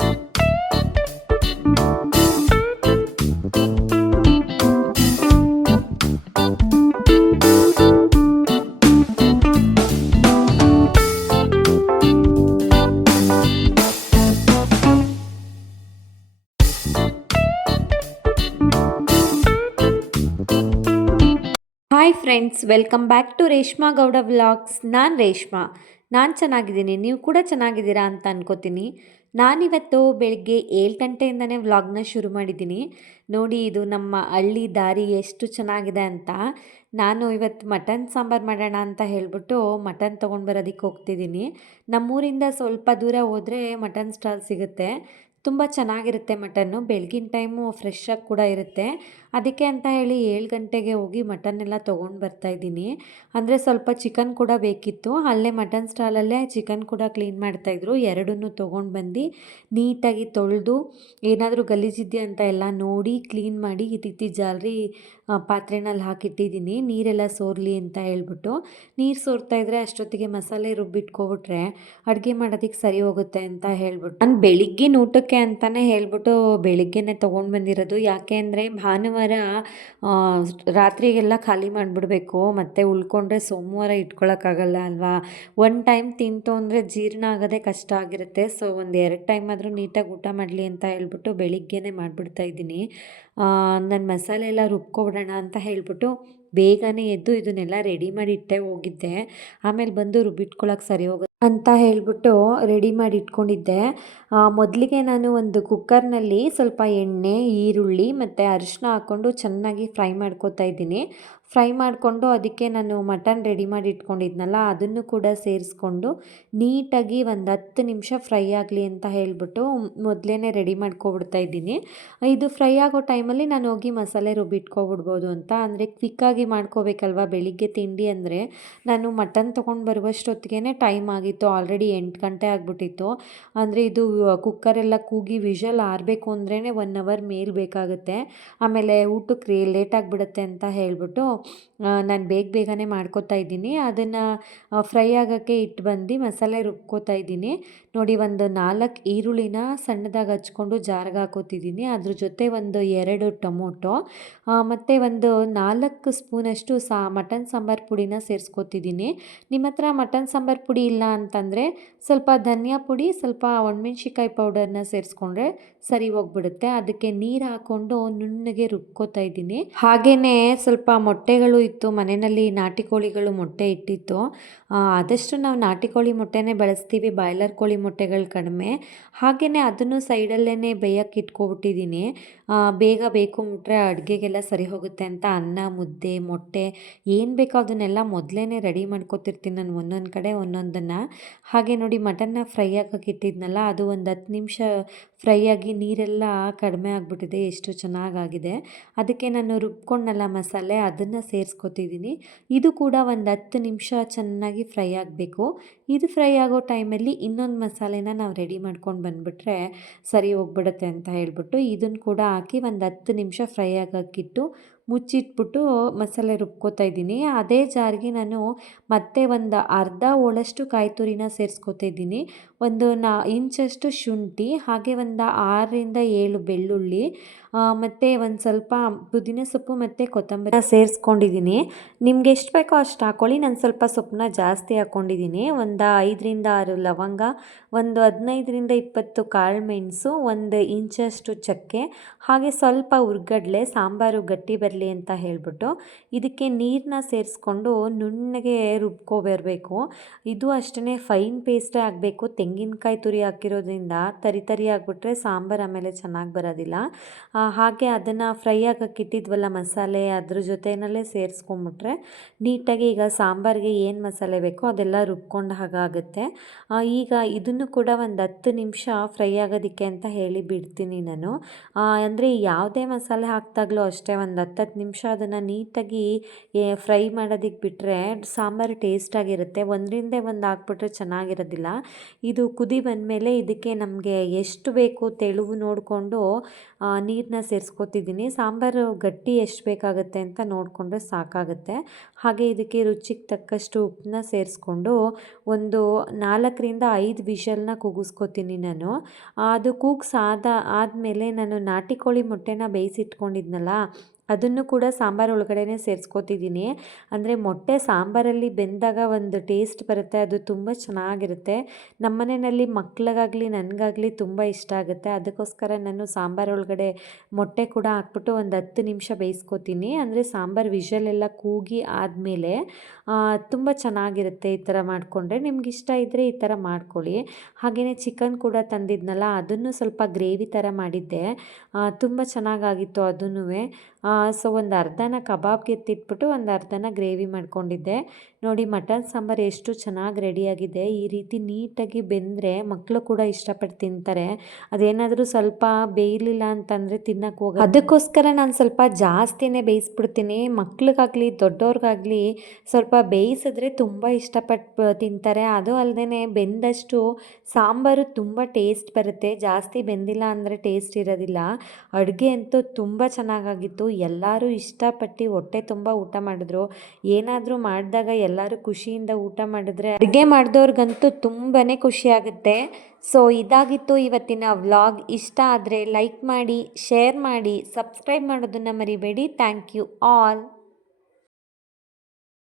Hi friends, welcome back to Reshma Gowda vlogs. ನಾನು ರೇಷ್ಮಾ. ನಾನು ಚೆನ್ನಾಗಿದ್ದೀನಿ, ನೀವು ಕೂಡ ಚೆನ್ನಾಗಿದ್ದೀರಾ ಅಂತ ಅನ್ಕೋತೀನಿ. ನಾನಿವತ್ತು ಬೆಳಿಗ್ಗೆ 7 ಗಂಟೆಯಿಂದನೇ ವ್ಲಾಗ್ನ ಶುರು ಮಾಡಿದ್ದೀನಿ. ನೋಡಿ, ಇದು ನಮ್ಮ ಹಳ್ಳಿ ದಾರಿ ಎಷ್ಟು ಚೆನ್ನಾಗಿದೆ ಅಂತ. ನಾನು ಇವತ್ತು ಮಟನ್ ಸಾಂಬಾರು ಮಾಡೋಣ ಅಂತ ಹೇಳಿಬಿಟ್ಟು ಮಟನ್ ತೊಗೊಂಡು ಬರೋದಕ್ಕೆ ಹೋಗ್ತಿದ್ದೀನಿ. ನಮ್ಮೂರಿಂದ ಸ್ವಲ್ಪ ದೂರ ಹೋದರೆ ಮಟನ್ ಸ್ಟಾಲ್ ಸಿಗುತ್ತೆ. ತುಂಬ ಚೆನ್ನಾಗಿರುತ್ತೆ ಮಟನ್ನು. ಬೆಳಗಿನ ಟೈಮು ಫ್ರೆಶ್ಶಾಗಿ ಕೂಡ ಇರುತ್ತೆ. ಅದಕ್ಕೆ ಅಂತ ಹೇಳಿ 7 ಗಂಟೆಗೆ ಹೋಗಿ ಮಟನ್ನೆಲ್ಲ ತೊಗೊಂಡು ಬರ್ತಾಯಿದ್ದೀನಿ. ಅಂದರೆ ಸ್ವಲ್ಪ ಚಿಕನ್ ಕೂಡ ಬೇಕಿತ್ತು. ಅಲ್ಲೇ ಮಟನ್ ಸ್ಟಾಲಲ್ಲೇ ಚಿಕನ್ ಕೂಡ ಕ್ಲೀನ್ ಮಾಡ್ತಾಯಿದ್ರು. ಎರಡನ್ನೂ ತೊಗೊಂಡು ಬಂದು ನೀಟಾಗಿ ತೊಳೆದು ಏನಾದರೂ ಗಲೀಜಿದೆಯಾ ಅಂತ ಎಲ್ಲ ನೋಡಿ ಕ್ಲೀನ್ ಮಾಡಿ ಇತ್ತಿ ಜಾಲರಿ ಪಾತ್ರೆನಲ್ಲಿ ಹಾಕಿಟ್ಟಿದ್ದೀನಿ, ನೀರೆಲ್ಲ ಸೋರಲಿ ಅಂತ ಹೇಳ್ಬಿಟ್ಟು. ನೀರು ಸೋರ್ತಾಯಿದ್ರೆ ಅಷ್ಟೊತ್ತಿಗೆ ಮಸಾಲೆ ರುಬ್ಬಿಟ್ಕೊಬಿಟ್ರೆ ಅಡುಗೆ ಮಾಡೋದಕ್ಕೆ ಸರಿ ಹೋಗುತ್ತೆ ಅಂತ ಹೇಳ್ಬಿಟ್ಟು ನಾನು ಬೆಳಿಗ್ಗಿನ ಊಟಕ್ಕೆ ಅಂತಲೇ ಹೇಳ್ಬಿಟ್ಟು ಬೆಳಿಗ್ಗೆನೇ ತೊಗೊಂಡು ಬಂದಿರೋದು. ಯಾಕೆ ಅಂದರೆ ಭಾನುವಾರ ರಾತ್ರಿಗೆಲ್ಲ ಖಾಲಿ ಮಾಡಿಬಿಡ್ಬೇಕು, ಮತ್ತು ಉಳ್ಕೊಂಡ್ರೆ ಸೋಮವಾರ ಇಟ್ಕೊಳ್ಳೋಕ್ಕಾಗಲ್ಲ ಅಲ್ವಾ. ಒಂದು ಟೈಮ್ ತಿಂತು ಅಂದರೆ ಜೀರ್ಣ ಆಗೋದೇ ಕಷ್ಟ ಆಗಿರುತ್ತೆ. ಸೊ ಒಂದು 2 ಟೈಮ್ ಆದರೂ ನೀಟಾಗಿ ಊಟ ಮಾಡಲಿ ಅಂತ ಹೇಳ್ಬಿಟ್ಟು ಬೆಳಿಗ್ಗೆನೇ ಮಾಡಿಬಿಡ್ತಾ ಇದ್ದೀನಿ. ನಾನು ಮಸಾಲೆ ಎಲ್ಲ ರುಬ್ಕೊಬಿಡೋಣ ಅಂತ ಹೇಳ್ಬಿಟ್ಟು ಬೇಗನೆ ಎದ್ದು ಇದನ್ನೆಲ್ಲ ರೆಡಿ ಮಾಡಿ ಇಟ್ಟೆ ಹೋಗಿದ್ದೆ. ಆಮೇಲೆ ಬಂದು ರುಬ್ಬಿಟ್ಕೊಳ್ಳೋಕೆ ಸರಿ ಹೋಗುತ್ತೆ ಅಂತ ಹೇಳ್ಬಿಟ್ಟು ರೆಡಿ ಮಾಡಿ ಇಟ್ಕೊಂಡಿದ್ದೆ. ಮೊದಲಿಗೆ ನಾನು ಒಂದು ಕುಕ್ಕರ್ನಲ್ಲಿ ಸ್ವಲ್ಪ ಎಣ್ಣೆ, ಈರುಳ್ಳಿ ಮತ್ತು ಅರಿಶಿನ ಹಾಕ್ಕೊಂಡು ಚೆನ್ನಾಗಿ ಫ್ರೈ ಮಾಡ್ಕೊತಾ ಇದ್ದೀನಿ. ಫ್ರೈ ಮಾಡಿಕೊಂಡು ಅದಕ್ಕೆ ನಾನು ಮಟನ್ ರೆಡಿ ಮಾಡಿ ಇಟ್ಕೊಂಡಿದ್ನಲ್ಲ ಅದನ್ನು ಕೂಡ ಸೇರಿಸ್ಕೊಂಡು ನೀಟಾಗಿ ಒಂದು 10 ನಿಮಿಷ ಫ್ರೈ ಆಗಲಿ ಅಂತ ಹೇಳ್ಬಿಟ್ಟು ಮೊದಲೇ ರೆಡಿ ಮಾಡ್ಕೊಬಿಡ್ತಾ ಇದ್ದೀನಿ. ಇದು ಫ್ರೈ ಆಗೋ ಟೈಮಲ್ಲಿ ನಾನು ಹೋಗಿ ಮಸಾಲೆ ರುಬ್ಬಿಟ್ಕೊಬಿಡ್ಬೋದು ಅಂತ. ಅಂದರೆ ಕ್ವಿಕ್ಕಾಗಿ ಮಾಡ್ಕೋಬೇಕಲ್ವ, ಬೆಳಿಗ್ಗೆ ತಿಂಡಿ ಅಂದರೆ. ನಾನು ಮಟನ್ ತೊಗೊಂಡು ಬರುವಷ್ಟೊತ್ತಿಗೆ ಟೈಮ್ ಆಗಿತ್ತು, ಆಲ್ರೆಡಿ 8 ಗಂಟೆ ಆಗಿಬಿಟ್ಟಿತ್ತು. ಅಂದರೆ ಇದು ಕುಕ್ಕರೆಲ್ಲ ಕೂಗಿ ವಿಷಲ್ ಆರಬೇಕು ಅಂದ್ರೇ 1 ಅವರ್ ಮೇಲೆ ಬೇಕಾಗುತ್ತೆ. ಆಮೇಲೆ ಊಟಕ್ಕೆ ಲೇಟ್ ಆಗಿಬಿಡುತ್ತೆ ಅಂತ ಹೇಳಿಬಿಟ್ಟು ನಾನು ಬೇಗನೆ ಮಾಡ್ಕೊತಾ ಇದ್ದೀನಿ. ಅದನ್ನು ಫ್ರೈ ಆಗೋಕ್ಕೆ ಇಟ್ಟು ಬಂದು ಮಸಾಲೆ ರುಬ್ಕೋತಾ ಇದ್ದೀನಿ. ನೋಡಿ, ಒಂದು 4 ಈರುಳ್ಳಿನ ಸಣ್ಣದಾಗಿ ಹಚ್ಕೊಂಡು ಜಾರ್ಗೆ ಹಾಕೋತಿದ್ದೀನಿ. ಅದ್ರ ಜೊತೆ ಒಂದು 2 ಟೊಮೊಟೊ ಮತ್ತು ಒಂದು 4 ಸ್ಪೂನಷ್ಟು ಮಟನ್ ಸಾಂಬಾರು ಪುಡಿನ ಸೇರಿಸ್ಕೊತಿದ್ದೀನಿ. ನಿಮ್ಮ ಹತ್ರ ಮಟನ್ ಸಾಂಬಾರು ಪುಡಿ ಇಲ್ಲ ಅಂತಂದರೆ ಸ್ವಲ್ಪ ಧನಿಯಾ ಪುಡಿ, ಸ್ವಲ್ಪ ಒಣಮೆಣ್ಸಿಕಾಯಿ ಪೌಡರ್ನ ಸೇರಿಸ್ಕೊಂಡ್ರೆ ಸರಿ ಹೋಗ್ಬಿಡುತ್ತೆ. ಅದಕ್ಕೆ ನೀರು ಹಾಕ್ಕೊಂಡು ನುಣ್ಣಗೆ ರುಬ್ಕೋತಾ ಇದ್ದೀನಿ. ಹಾಗೆಯೇ ಸ್ವಲ್ಪ ಮೊಟ್ಟೆಗಳು ಇತ್ತು ಮನೆಯಲ್ಲಿ, ನಾಟಿ ಕೋಳಿಗಳು ಮೊಟ್ಟೆ ಇಟ್ಟಿತ್ತು. ಆದಷ್ಟು ನಾವು ನಾಟಿ ಕೋಳಿ ಮೊಟ್ಟೆನೇ ಬಳಸ್ತೀವಿ, ಬಾಯ್ಲರ್ ಕೋಳಿ ಮೊಟ್ಟೆಗಳು ಕಡಿಮೆ. ಹಾಗೆಯೇ ಅದನ್ನು ಸೈಡಲ್ಲೇ ಬೇಯಕ್ಕೆ ಇಟ್ಕೊಬಿಟ್ಟಿದ್ದೀನಿ. ಬೇಗ ಬೇಕು ಮುಟ್ರೆ ಅಡುಗೆಗೆಲ್ಲ ಸರಿ ಹೋಗುತ್ತೆ ಅಂತ ಅನ್ನ, ಮುದ್ದೆ, ಮೊಟ್ಟೆ ಏನು ಬೇಕೋ ಅದನ್ನೆಲ್ಲ ಮೊದಲೇ ರೆಡಿ ಮಾಡ್ಕೊತಿರ್ತೀನಿ ನಾನು, ಒಂದೊಂದು ಕಡೆ ಒಂದೊಂದನ್ನು. ಹಾಗೆ ನೋಡಿ, ಮಟನ್ನ ಫ್ರೈ ಆಗೋಕ್ಕೆ ಇಟ್ಟಿದ್ನಲ್ಲ ಅದು ಒಂದು 10 ನಿಮಿಷ ಫ್ರೈ ಆಗಿ ನೀರೆಲ್ಲ ಕಡಿಮೆ ಆಗಿಬಿಟ್ಟಿದೆ, ಎಷ್ಟು ಚೆನ್ನಾಗಾಗಿದೆ. ಅದಕ್ಕೆ ನಾನು ರುಬ್ಕೊಂಡಲ್ಲ ಮಸಾಲೆ, ಅದನ್ನು ಸೇರಿಸ್ಕೊತಿದ್ದೀನಿ. ಇದು ಕೂಡ ಒಂದು 10 ನಿಮಿಷ ಚೆನ್ನಾಗಿ ಫ್ರೈ ಆಗಬೇಕು. ಇದು ಫ್ರೈ ಆಗೋ ಟೈಮಲ್ಲಿ ಇನ್ನೊಂದು ಮಸಾಲೆನ ನಾವು ರೆಡಿ ಮಾಡ್ಕೊಂಡು ಬಂದುಬಿಟ್ರೆ ಸರಿ ಹೋಗ್ಬಿಡುತ್ತೆ ಅಂತ ಹೇಳ್ಬಿಟ್ಟು ಇದನ್ನು ಕೂಡ ಹಾಕಿ ಒಂದು 10 ನಿಮಿಷ ಫ್ರೈ ಆಗೋಕ್ಕಿಟ್ಟು ಮುಚ್ಚಿಟ್ಬಿಟ್ಟು ಮಸಾಲೆ ರುಬ್ಕೋತಾ ಇದ್ದೀನಿ. ಅದೇ ಜಾರಿಗೆ ನಾನು ಮತ್ತೆ ಒಂದು ಅರ್ಧ ಹೋಳಷ್ಟು ಕಾಯಿ ತುರಿನ ಸೇರಿಸ್ಕೊತಾ ಇದ್ದೀನಿ. ಒಂದು ಇಂಚಷ್ಟು ಶುಂಠಿ, ಹಾಗೆ ಒಂದು 6ರಿಂದ 7 ಬೆಳ್ಳುಳ್ಳಿ, ಮತ್ತು ಒಂದು ಸ್ವಲ್ಪ ಪುದೀನ ಸೊಪ್ಪು ಮತ್ತು ಕೊತ್ತಂಬರಿ ಸೇರಿಸ್ಕೊಂಡಿದ್ದೀನಿ. ನಿಮ್ಗೆ ಎಷ್ಟು ಬೇಕೋ ಅಷ್ಟು ಹಾಕ್ಕೊಳ್ಳಿ. ನಾನು ಸ್ವಲ್ಪ ಸೊಪ್ಪನ್ನ ಜಾಸ್ತಿ ಹಾಕ್ಕೊಂಡಿದ್ದೀನಿ. ಒಂದು 5ರಿಂದ 6 ಲವಂಗ, ಒಂದು 15ರಿಂದ 20 ಕಾಳು ಮೆಣಸು, 1 ಇಂಚಷ್ಟು ಚಕ್ಕೆ, ಹಾಗೆ ಸ್ವಲ್ಪ ಹುರ್ಗಡ್ಲೆ, ಸಾಂಬಾರು ಗಟ್ಟಿ ಬರಲಿ ಅಂತ ಹೇಳ್ಬಿಟ್ಟು ಇದಕ್ಕೆ ನೀರನ್ನ ಸೇರಿಸ್ಕೊಂಡು ನುಣ್ಣಗೆ ರುಬ್ಕೊಬರಬೇಕು. ಇದು ಅಷ್ಟೇ ಫೈನ್ ಪೇಸ್ಟೇ ಆಗಬೇಕು. ತೆಂಗಿನಕಾಯಿ ತುರಿ ಹಾಕಿರೋದ್ರಿಂದ ತರಿ ಆಗಿಬಿಟ್ರೆ ಸಾಂಬಾರು ಆಮೇಲೆ ಚೆನ್ನಾಗಿ ಬರೋದಿಲ್ಲ. ಹಾಗೆ ಅದನ್ನು ಫ್ರೈ ಆಗೋಕ್ಕೆ ಇಟ್ಟಿದ್ವಲ್ಲ ಮಸಾಲೆ, ಅದ್ರ ಜೊತೆಯಲ್ಲೇ ಸೇರಿಸ್ಕೊಂಬಿಟ್ರೆ ನೀಟಾಗಿ ಈಗ ಸಾಂಬಾರಿಗೆ ಏನು ಮಸಾಲೆ ಬೇಕೋ ಅದೆಲ್ಲ ರುಬ್ಕೊಂಡು ಹಾಗಾಗುತ್ತೆ. ಈಗ ಇದನ್ನು ಕೂಡ ಒಂದು 10 ನಿಮಿಷ ಫ್ರೈ ಆಗೋದಕ್ಕೆ ಅಂತ ಹೇಳಿ ಬಿಡ್ತೀನಿ ನಾನು. ಅಂದರೆ ಯಾವುದೇ ಮಸಾಲೆ ಹಾಕಿದಾಗಲೂ ಅಷ್ಟೇ ಒಂದು 10 ನಿಮಿಷ ಅದನ್ನು ನೀಟಾಗಿ ಫ್ರೈ ಮಾಡೋದಕ್ಕೆ ಬಿಟ್ಟರೆ ಸಾಂಬಾರು ಟೇಸ್ಟಾಗಿರುತ್ತೆ. ಒಂದರಿಂದೇ ಒಂದು ಹಾಕ್ಬಿಟ್ರೆ ಚೆನ್ನಾಗಿರೋದಿಲ್ಲ. ಇದು ಕುದಿ ಬಂದಮೇಲೆ ಇದಕ್ಕೆ ನಮಗೆ ಎಷ್ಟು ಬೇಕು ತೆಳುವು ನೋಡಿಕೊಂಡು ನೀರನ್ನ ಸೇರಿಸ್ಕೊತಿದ್ದೀನಿ. ಸಾಂಬಾರು ಗಟ್ಟಿ ಎಷ್ಟು ಬೇಕಾಗುತ್ತೆ ಅಂತ ನೋಡಿಕೊಂಡ್ರೆ ಸಾಕಾಗುತ್ತೆ. ಹಾಗೆ ಇದಕ್ಕೆ ರುಚಿಗೆ ತಕ್ಕಷ್ಟು ಉಪ್ಪನ್ನ ಸೇರಿಸ್ಕೊಂಡು ಒಂದು 4ರಿಂದ 5 ವಿಷಲ್ನ ಕೂಗಿಸ್ಕೊತೀನಿ ನಾನು. ಅದು ಆದಮೇಲೆ ನಾನು ನಾಟಿ ಕೋಳಿ ಮೊಟ್ಟೆನ ಬೇಯಿಸಿಟ್ಕೊಂಡಿದ್ನಲ್ಲ ಅದನ್ನು ಕೂಡ ಸಾಂಬಾರು ಒಳಗಡೆನೇ ಸೇರಿಸ್ಕೊತಿದ್ದೀನಿ. ಅಂದರೆ ಮೊಟ್ಟೆ ಸಾಂಬಾರಲ್ಲಿ ಬೆಂದಾಗ ಒಂದು ಟೇಸ್ಟ್ ಬರುತ್ತೆ, ಅದು ತುಂಬ ಚೆನ್ನಾಗಿರುತ್ತೆ. ನಮ್ಮ ಮನೆಯಲ್ಲಿ ಮಕ್ಳಿಗಾಗಲಿ ನನಗಾಗಲಿ ತುಂಬ ಇಷ್ಟ ಆಗುತ್ತೆ. ಅದಕ್ಕೋಸ್ಕರ ನಾನು ಸಾಂಬಾರು ಒಳಗಡೆ ಮೊಟ್ಟೆ ಕೂಡ ಹಾಕ್ಬಿಟ್ಟು ಒಂದು 10 ನಿಮಿಷ ಬೇಯಿಸ್ಕೊತೀನಿ. ಅಂದರೆ ಸಾಂಬಾರು ವಿಷಲೆಲ್ಲ ಕೂಗಿ ಆದಮೇಲೆ ತುಂಬ ಚೆನ್ನಾಗಿರುತ್ತೆ ಈ ಥರ ಮಾಡಿಕೊಂಡ್ರೆ. ನಿಮ್ಗೆ ಇಷ್ಟ ಇದ್ದರೆ ಈ ಥರ ಮಾಡ್ಕೊಳ್ಳಿ. ಹಾಗೆಯೇ ಚಿಕನ್ ಕೂಡ ತಂದಿದ್ನಲ್ಲ ಅದನ್ನು ಸ್ವಲ್ಪ ಗ್ರೇವಿ ಥರ ಮಾಡಿದ್ದೆ, ತುಂಬ ಚೆನ್ನಾಗಾಗಿತ್ತು ಅದೂ. ಸೊ ಒಂದು ಅರ್ಧನ ಕಬಾಬ್ಗೆ ಎತ್ತಿಟ್ಬಿಟ್ಟು ಒಂದು ಅರ್ಧನ ಗ್ರೇವಿ ಮಾಡ್ಕೊಂಡಿದ್ದೆ. ನೋಡಿ ಮಟನ್ ಸಾಂಬಾರು ಎಷ್ಟು ಚೆನ್ನಾಗಿ ರೆಡಿಯಾಗಿದೆ. ಈ ರೀತಿ ನೀಟಾಗಿ ಬೆಂದರೆ ಮಕ್ಕಳು ಕೂಡ ಇಷ್ಟಪಟ್ಟು ತಿಂತಾರೆ. ಅದೇನಾದರೂ ಸ್ವಲ್ಪ ಬೇಯಲಿಲ್ಲ ಅಂತಂದರೆ ತಿನ್ನಕ್ಕೆ ಹೋಗಲ್ಲ. ಅದಕ್ಕೋಸ್ಕರ ನಾನು ಸ್ವಲ್ಪ ಜಾಸ್ತಿನೇ ಬೇಯಿಸ್ಬಿಡ್ತೀನಿ. ಮಕ್ಳಿಗಾಗಲಿ ದೊಡ್ಡವ್ರಿಗಾಗಲಿ ಸ್ವಲ್ಪ ಬೇಯಿಸಿದ್ರೆ ತುಂಬ ಇಷ್ಟಪಟ್ಟು ತಿಂತಾರೆ. ಅದು ಅಲ್ಲದೆ ಬೆಂದಷ್ಟು ಸಾಂಬಾರು ತುಂಬ ಟೇಸ್ಟ್ ಬರುತ್ತೆ. ಜಾಸ್ತಿ ಬೆಂದಿಲ್ಲ ಅಂದರೆ ಟೇಸ್ಟ್ ಇರೋದಿಲ್ಲ. ಅಡುಗೆ ಅಂತೂ ತುಂಬ ಚೆನ್ನಾಗಾಗಿತ್ತು. ಎಲ್ಲರೂ ಇಷ್ಟಪಟ್ಟು ಹೊಟ್ಟೆ ತುಂಬ ಊಟ ಮಾಡಿದ್ರು. ಏನಾದರೂ ಮಾಡಿದಾಗ ಎಲ್ಲರೂ ಖುಷಿಯಿಂದ ಊಟ ಮಾಡಿದ್ರೆ ಅಡುಗೆ ಮಾಡಿದವ್ರಿಗಂತೂ ತುಂಬಾ ಖುಷಿಯಾಗುತ್ತೆ. ಸೊ ಇದಾಗಿತ್ತು ಇವತ್ತಿನ ವ್ಲಾಗ್. ಇಷ್ಟ ಆದರೆ ಲೈಕ್ ಮಾಡಿ, ಶೇರ್ ಮಾಡಿ, ಸಬ್ಸ್ಕ್ರೈಬ್ ಮಾಡೋದನ್ನು ಮರಿಬೇಡಿ. Thank you all.